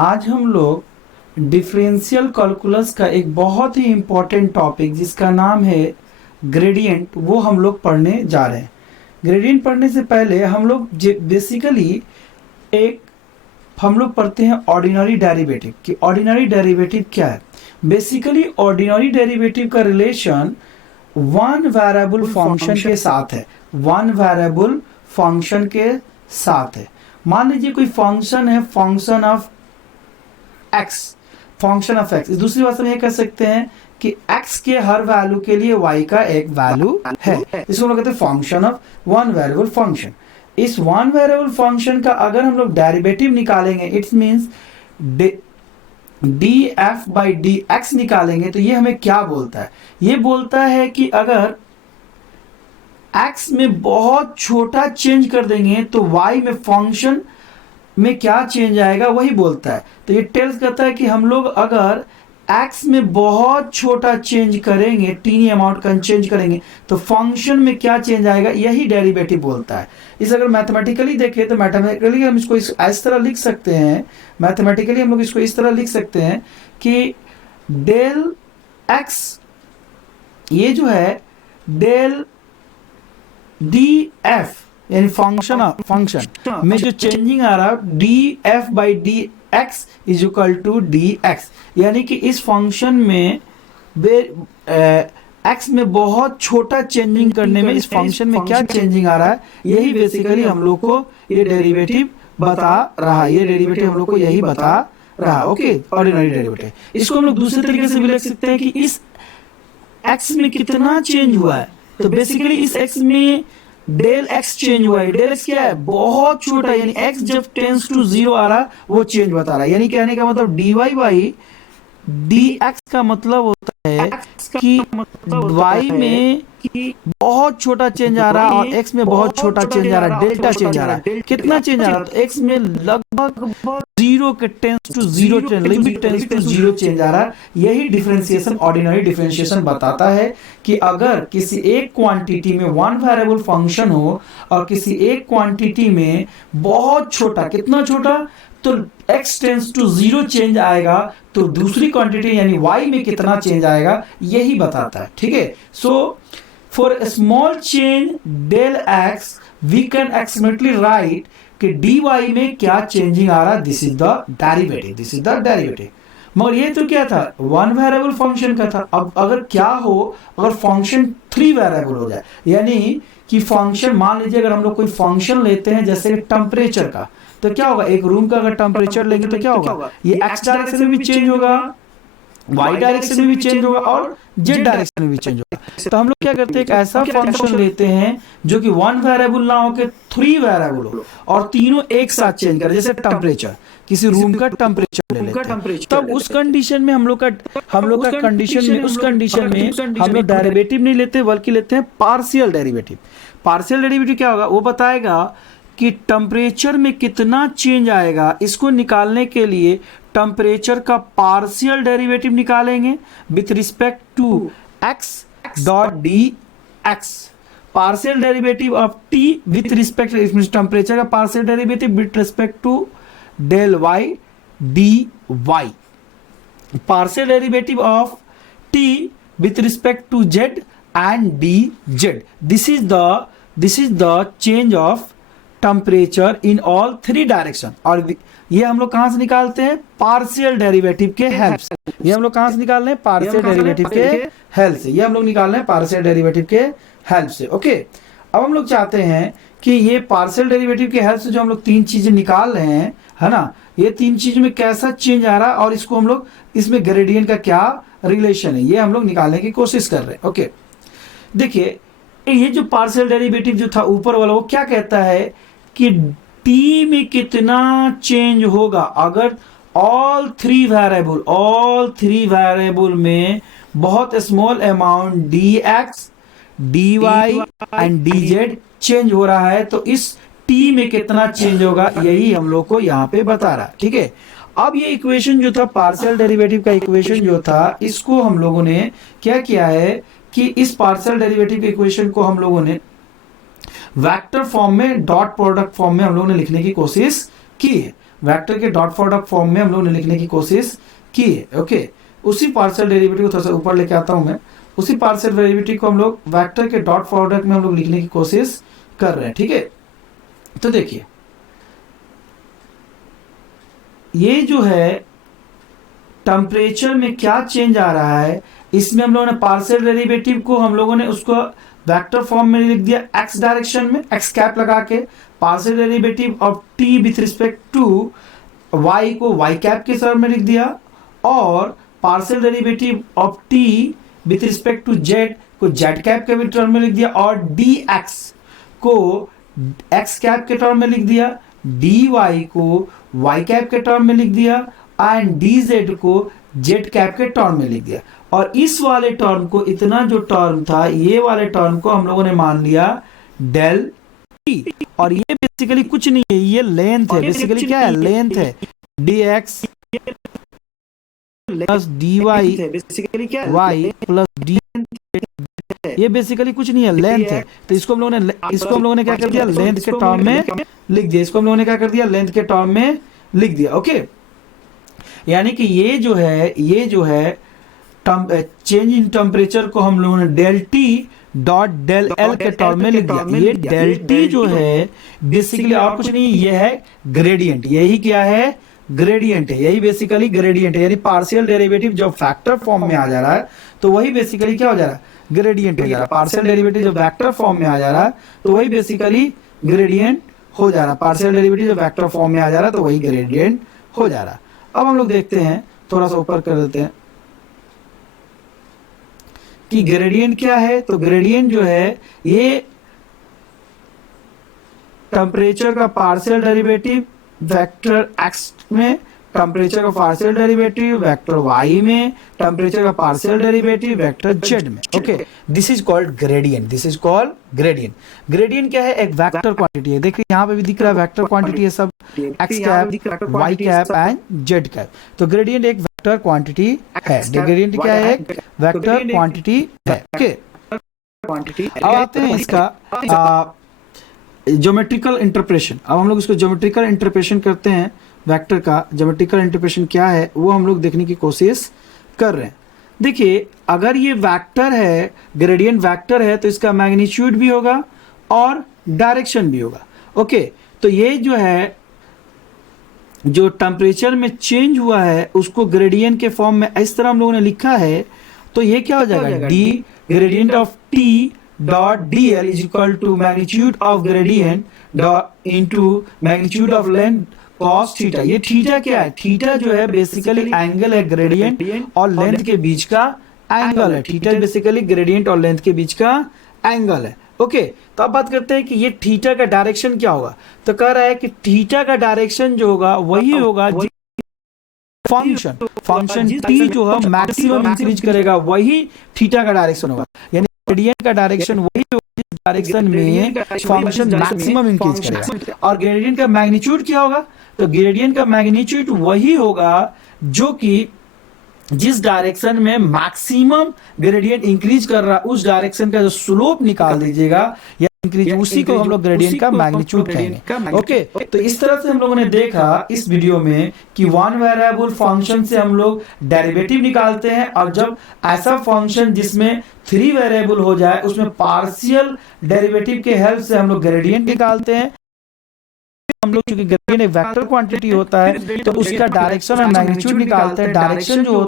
आज हम लोग डिफरेंशियल कैलकुलस का एक बहुत ही इम्पोर्टेंट टॉपिक जिसका नाम है ग्रेडियंट, वो हम लोग पढ़ने जा रहे हैं। ग्रेडियंट पढ़ने से पहले हम लोग बेसिकली हम लोग पढ़ते हैं ऑर्डिनरी डेरिवेटिव कि ऑर्डिनरी डेरिवेटिव क्या है। बेसिकली ऑर्डिनरी डेरिवेटिव का रिलेशन वन वेरिएबल फंक्शन के साथ है। वन वेरिएबल फंक्शन के साथ है। मान लीजिए कोई फंक्शन है, function of x, function of x. दूसरी भाषा में ये कह सकते हैं कि x के हर वैल्यू के लिए y का एक वैल्यू है। इसको हम लोग कहते हैं function of one variable function. इस वन वेरिएबल फंक्शन का अगर हम लोग डेरिवेटिव निकालेंगे, it's means df by dx निकालेंगे, तो ये हमें क्या बोलता है? ये बोलता है कि अगर x में बहुत छोटा चेंज कर देंगे तो y में फंक्शन में क्या चेंज आएगा, वही बोलता है। तो ये टेल्स करता है कि हम लोग अगर x में बहुत छोटा चेंज करेंगे, टीनी अमाउंट का चेंज करेंगे, तो फंक्शन में क्या चेंज आएगा, यही डेरिवेटिव बोलता है। इस अगर मैथमेटिकली देखें तो मैथमेटिकली हम इसको इस तरह लिख सकते हैं, मैथमेटिकली हम लोग इसको इस तरह लिख सकते हैं कि डेल x, ये जो है डेल df यानी फंक्शन में जो चेंजिंग आ रहा है df by dx is equal to dx, यानी कि इस फंक्शन में x में बहुत छोटा चेंजिंग करने में इस फंक्शन में क्या चेंजिंग आ रहा है, यही बेसिकली हम लोग को ये डेरिवेटिव बता रहा है। ये डेरिवेटिव हम लोग को यही बता रहा है। Okay, ordinary derivative. इसको हम लोग दूसरे तरीके से भी लिख सकते हैं कि इस x में कितना चेंज हुआ है। तो बेसिकली इस x में डेल x चेंज हुआ है। डेल x क्या है? बहुत छोटा, यानी x जब टेंस टू 0 आ रहा वो चेंज बता रहा है। यानी कहने का मतलब dy बाई dx का मतलब होता है कि y में बहुत छोटा चेंज आ रहा है और x में बहुत छोटा चेंज आ रहा है, डेल्टा चेंज आ रहा है। कितना चेंज आ रहा है? तो x में लगभग 0 के tends to 0 change, limit tends to 0 change आ रहा है। यही डिफरेंशिएशन, ऑर्डिनरी डिफरेंशिएशन बताता है कि अगर किसी एक क्वांटिटी में वन वेरिएबल फंक्शन हो और किसी एक क्वांटिटी में बहुत छोटा, कितना छोटा, तो x टेंस टू 0 चेंज आएगा, तो दूसरी क्वांटिटी यानी y में कितना चेंज आएगा, यही बताता है। ठीक है। So for a small change del x we can exactly write कि dy में क्या चेंजिंग आ रहा है, this is the derivative, this is the derivative. मगर ये तो क्या था? वन वेरिएबल फंक्शन का था। अब अगर क्या हो, अगर फंक्शन 3 वेरिएबल हो जाए, यानी कि फंक्शन, मान लीजिए अगर हम लोग कोई फंक्शन लेते हैं जैसे टेम्परेचर का, तो क्या होगा? एक रूम का अगर टेम्परेचर लेंगे तो क्या होगा? ये x डायरेक्शन में भी चेंज होगा, y डायरेक्शन में भी चेंज होगा और z डायरेक्शन में भी चेंज होगा। तो हम लोग क्या करते हैं, एक ऐसा फंक्शन लेते हैं जो कि वन वेरिएबल ना हो के 3 वेरिएबल हो और तीनों एक साथ चेंज करे। जैसे टेम्परेचर, किसी रूम का टेम्परेचर ले लेते हैं, तब उस कंडीशन में हम लोग का कंडीशन में, उस कंडीशन में हम लोग डेरिवेटिव नहीं लेते बल्कि लेते हैं पार्शियल डेरिवेटिव। पार्शियल डेरिवेटिव क्या होगा? वो बताएगा कि टेम्परेचर में कितना चेंज आएगा। इसको निकालने के लिए टेम्परेचर का पार्शियल डेरिवेटिव निकालेंगे with respect to x dot d x. Partial derivative of t with respect, temperature का partial derivative with respect to del y dy। Partial derivative of t with respect to z and dz। This is the change of temperature in all 3 direction. और ये हम लोग कहां से निकालते हैं? Partial derivative के हेल्प से। ये हम लोग कहां से निकाल रहे हैं? पार्शियल डेरिवेटिव के हेल्प से। ये हम लोग निकाल रहे हैं पार्शियल डेरिवेटिव के हेल्प से। ओके, अब हम लोग चाहते हैं कि ये पार्शियल डेरिवेटिव के हेल्प से जो हम लोग 3 चीजें निकाल रहे हैं, है ना, ये 3 चीजों में कैसा चेंज आ रहा है और इसको हम लोग, इसमें ग्रेडियंट का क्या रिलेशन है, ये हम लोग निकालने की कोशिश कर रहे हैं। ओके, देखिए ये जो पार्शियल डेरिवेटिव जो था ऊपर वाला, वो क्या कहता है कि t में कितना चेंज होगा अगर ऑल 3 वेरिएबल में बहुत small amount dx, dy and dz change हो रहा है, तो इस t में कितना चेंज होगा, यही हम लोग को यहाँ पे बता रहा है। ठीक है। अब ये इक्वेशन जो था, पार्शियल डेरिवेटिव का इक्वेशन जो था, इसको हम लोगों ने क्या किया है कि इस पार्शियल डेरिवेटिव के इक्वेशन को हम लोगों ने वेक्टर फॉर्म में, डॉट प्रोडक्ट फॉर्म में हम लोगों ने लिखने की कोशिश की है। वेक्टर के डॉट प्रोडक्ट फॉर्म में हम लोग ने लिखने की कोशिश की है। ओके, उसी पार्शियल डेरिवेटिव को थोड़ा सा ऊपर लेके आता हूं मैं, उसी पार्शियल डेरिवेटिव को हम लोग वेक्टर के डॉट प्रोडक्ट में हम लोग लिखने की कोशिश कर रहे हैं। ठीक है, तो देखिए ये जो है टेम्परेचर में क्या चेंज आ रहा है, इसमें हम लोगों ने पार्शियल डेरिवेटिव को हम लोगों ने उसको वेक्टर फॉर्म में लिख दिया एक्स डायरेक्शन में, एक्स कैप लगा के। Partial derivative of T with respect to Y को वाई कैप के टर्म में लिख दिया, और partial derivative of T with respect to Z को जेड कैप के टर्म में लिख दिया, और डी एक्स को एक्स कैप के टर्म में लिख दिया, डी वाई को वाई कैप के टर्म में लिख दिया, एंड डी जेड को जेड कैप के टर्म में लिख दिया। और इस वाले टर्म को, इतना जो टर्म था, ये वाले टर्म को हम लोगों ने मान लिया डेल टी, और ये बेसिकली कुछ नहीं है, ये लेंथ है। बेसिकली क्या है, लेंथ है, D X plus D Y Y plus D, ये बेसिकली कुछ नहीं है, लेंथ है। तो इसको हम लोगों ने क्या कर दिया, लेंथ के टर्म में लिख दिया। इसको हम लोगों ने क्या कर दिया, लेंथ के टर्म में लिख दिया। ओके, यानी कि ये जो है चेंज इन टेम्परेचर को हम लोगों ने del T dot del L के टर्म में लिख दिया। ये डेल टी जो है बेसिकली और कुछ नहीं, ये है ग्रेडियंट। यही क्या है, ग्रेडियंट है। यही बेसिकली ग्रेडियंट है, यानी पार्शियल डेरिवेटिव जब फैक्टर फॉर्म में आ जा रहा है तो वही बेसिकली क्या हो जा रहा है, ग्रेडियंट हो जा रहा है। पार्शियल डेरिवेटिव जब वेक्टर फॉर्म में आ जा रहा है तो वही बेसिकली ग्रेडियंट हो जा रहा है। पार्शियल डेरिवेटिव जब वेक्टर फॉर्म में आ जा रहा है तो वही ग्रेडियंट हो जा रहा है। अब हम लोग देखते हैं, थोड़ा सा ऊपर कर देते हैं कि ग्रेडियंट क्या है। तो ग्रेडियंट जो है ये टेम्परेचर का पार्शियल डेरिवेटिव वेक्टर एक्स में, टेम्परेचर का पार्शियल डेरिवेटिव वेक्टर वाई में, टेम्परेचर का पार्शियल डेरिवेटिव वेक्टर जेड में। Okay, this is called gradient. This is called gradient. Gradient क्या है, एक वेक्टर क्वांटिटी है। देखिए यहाँ पे भी दिख रहा है वेक्टर क्वांटिटी है, सब X cap Y cap and Z cap. तो ग्रेडियंट एक वेक्टर क्वांटिटी है। ग्रेडियंट क्या है, एक वेक्टर क्वांटिटी है। ओके, अब आते हैं इसका ज्योमेट्रिकल इंटरप्रेशन। अब हम लोग इसको ज्योमेट्रिकल इंटरप्रेशन करते हैं। वेक्टर का ज्योमेट्रिकल इंटरप्रेशन क्या है वो हम लोग देखने की कोशिश कर रहे हैं। देखिए अगर ये वेक्टर है, ग्रेडियंट वेक्टर है, तो इसका मैग्नीट्यूड भी होगा और डायरेक्शन भी होगा। ओके, तो ये जो है जो टेम्परेचर में चेंज हुआ है उसको ग्रेडियंट के फॉर्म में इस तरह हम लोगों ने लिखा है। तो ये क्या हो जाएगा, D gradient of T dot D L is equal to magnitude of gradient dot into magnitude of length cos theta. ये थीटा क्या है, थीटा जो है बेसिकली एंगल है ग्रेडियंट और लेंथ के बीच का एंगल है। थीटा बेसिकली ग्रेडियंट और लेंथ के बीच का एंगल है। ओके, तो अब बात करते हैं कि ये थीटा का डायरेक्शन क्या होगा। तो कह रहा है कि थीटा का डायरेक्शन जो होगा वही होगा फंक्शन टी जो है मैक्सिमम इंक्रीज करेगा, वही थीटा का डायरेक्शन होगा। यानी ग्रेडियंट का डायरेक्शन वही होगा जिस डायरेक्शन में फंक्शन मैक्सिमम इंक्रीज करेगा। और ग्रेडियंट का मैग्नीट्यूड क्या होगा, तो ग्रेडियंट का मैग्नीट्यूड वही होगा जो कि जिस डायरेक्शन में मैक्सिमम ग्रेडियंट इंक्रीज कर रहा है उस डायरेक्शन का जो स्लोप निकाल दीजिएगा या इंक्रीज, उसी को हम लोग ग्रेडियंट का मैग्नीट्यूड कहेंगे। ओके, तो इस तरह से हम लोगों ने देखा इस वीडियो में कि वन वेरिएबल फंक्शन से हम लोग डेरिवेटिव निकालते हैं, और जब ऐसा फंक्शन जिसमें 3 वेरिएबल हो जाए उसमें पार्शियल डेरिवेटिव के हेल्प से हम लोग ग्रेडियंट निकालते हैं। हम लोग चूंकि ग्रेडियंट एक वेक्टर क्वांटिटी होता है तो उसका डायरेक्शन और मैग्नीट्यूड निकालते हैं। डायरेक्शन जो